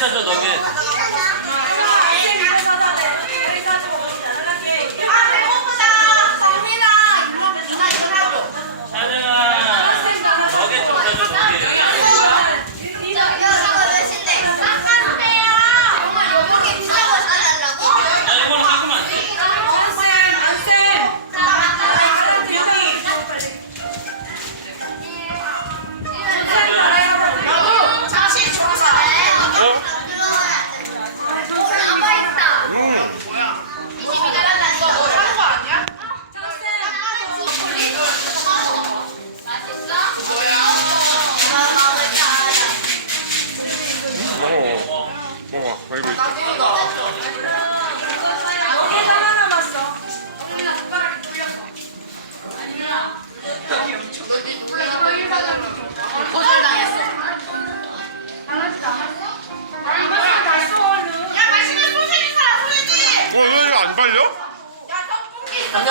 사줘 너게.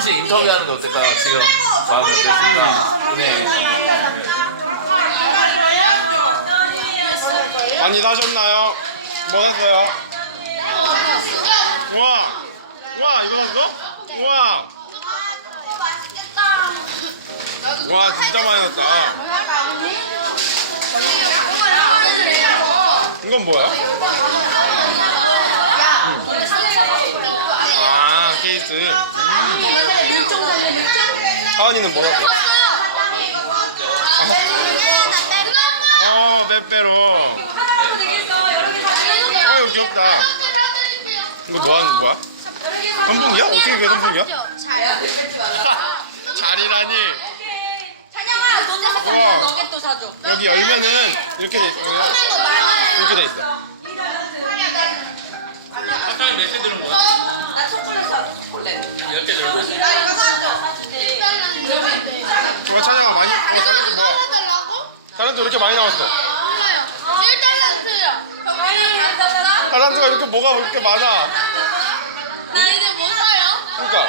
한 명씩 인터뷰하는 게 어떨까요? 지금 마음이 어땠습니까? 네. 많이 사셨나요? 뭐 샀어요? 우와. 우와, 이거 샀어? 우와. 와, 진짜 많이 샀다. 이건 뭐야? 아, 케이스. 하은이는 뭐 샀어? 어, 빼빼로. 어, 이거 귀엽다. 이거 뭐 하는 거야? 선풍기야? 어떻게 그게 선풍기야? 자리라니. 우와. 너겟도 사줘. 여기 열면은 이렇게 돼 있어. 이렇게 돼 있어. 사탕이 몇개 들은 거야? 나 초콜릿 사줘. 초콜릿. 몇개 들은 거야? 나 이거 사줘. 이거 찬영아 많이 어, 뭐. 달란트 이렇게 많이 나왔어. 달란트가 이렇게 뭐가 이렇게 많아. 나 이제 뭐 사요? 그러니까.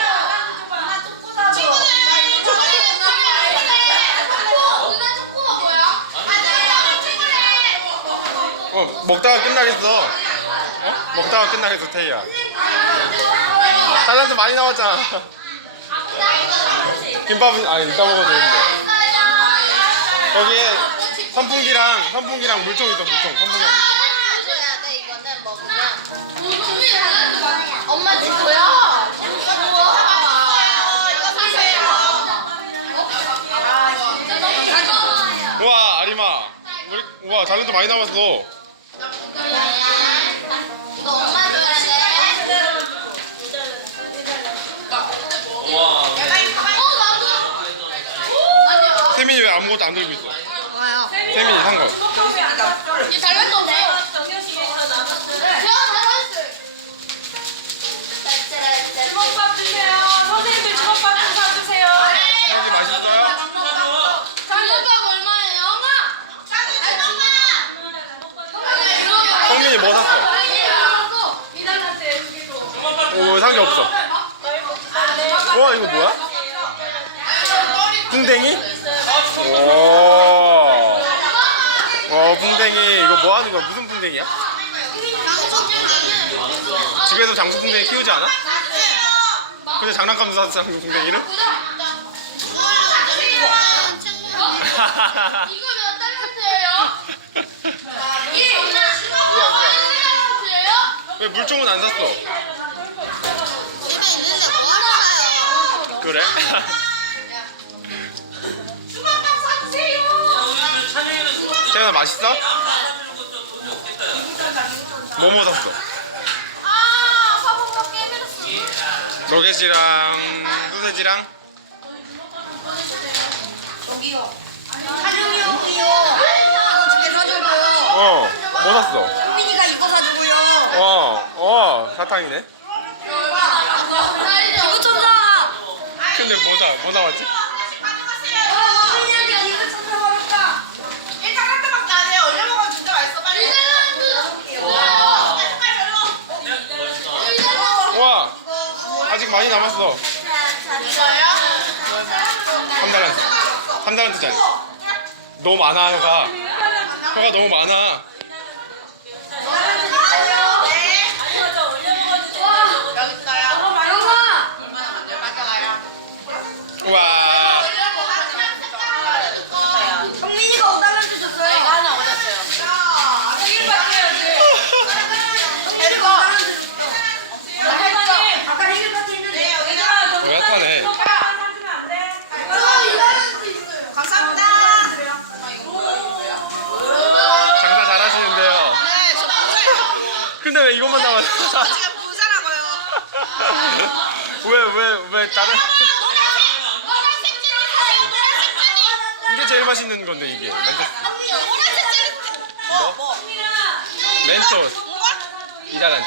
어, 먹다가 끝나겠어. 어? 먹다가 끝나겠어, 태희야. 달란트 많이 나왔잖아. 김밥은, 아, 이따 먹어도 되는데. 거기에 선풍기랑, 선풍기랑 물총 있어, 물총. 선풍기랑 물총. 엄마 주고요. 우와, 아리마. 우리, 우와, 달란트 많이 나왔어. 아무것도 안 들고 있어? 뭐요? 세민이 산 거. 이게 잘못됐네. 하는 거야? 무슨 붕댕이야? 집에서 장수 붕댕이 키우지 않아? 근데 장난감도 샀어, 장수 붕댕이를? 이거 몇. 달러짜리예요? 왜 물총은 안 샀어? 그래? 태연아 맛있어? 뭐뭐 샀어? 아, 파파파 깨버렸어. 로켓이랑 소세지랑 형이요. 이거 두개 사줘요. 어, 뭐 샀어? 민이가 이거 사주고요. 어, 어, 사탕이네. 이거 좀 사. 근데 뭐 사, 뭐 나왔지? 많이 남았어. 한 달란트, 한 달란트짜리. 너무 많아, 혀가. 혀가 너무 많아. 왜 이것만 나와요? 지금 부자라고요. 왜 왜 왜 다른 이게 제일 맛있는 건데 이게. 멘토 뭐? 멘토스. 이다란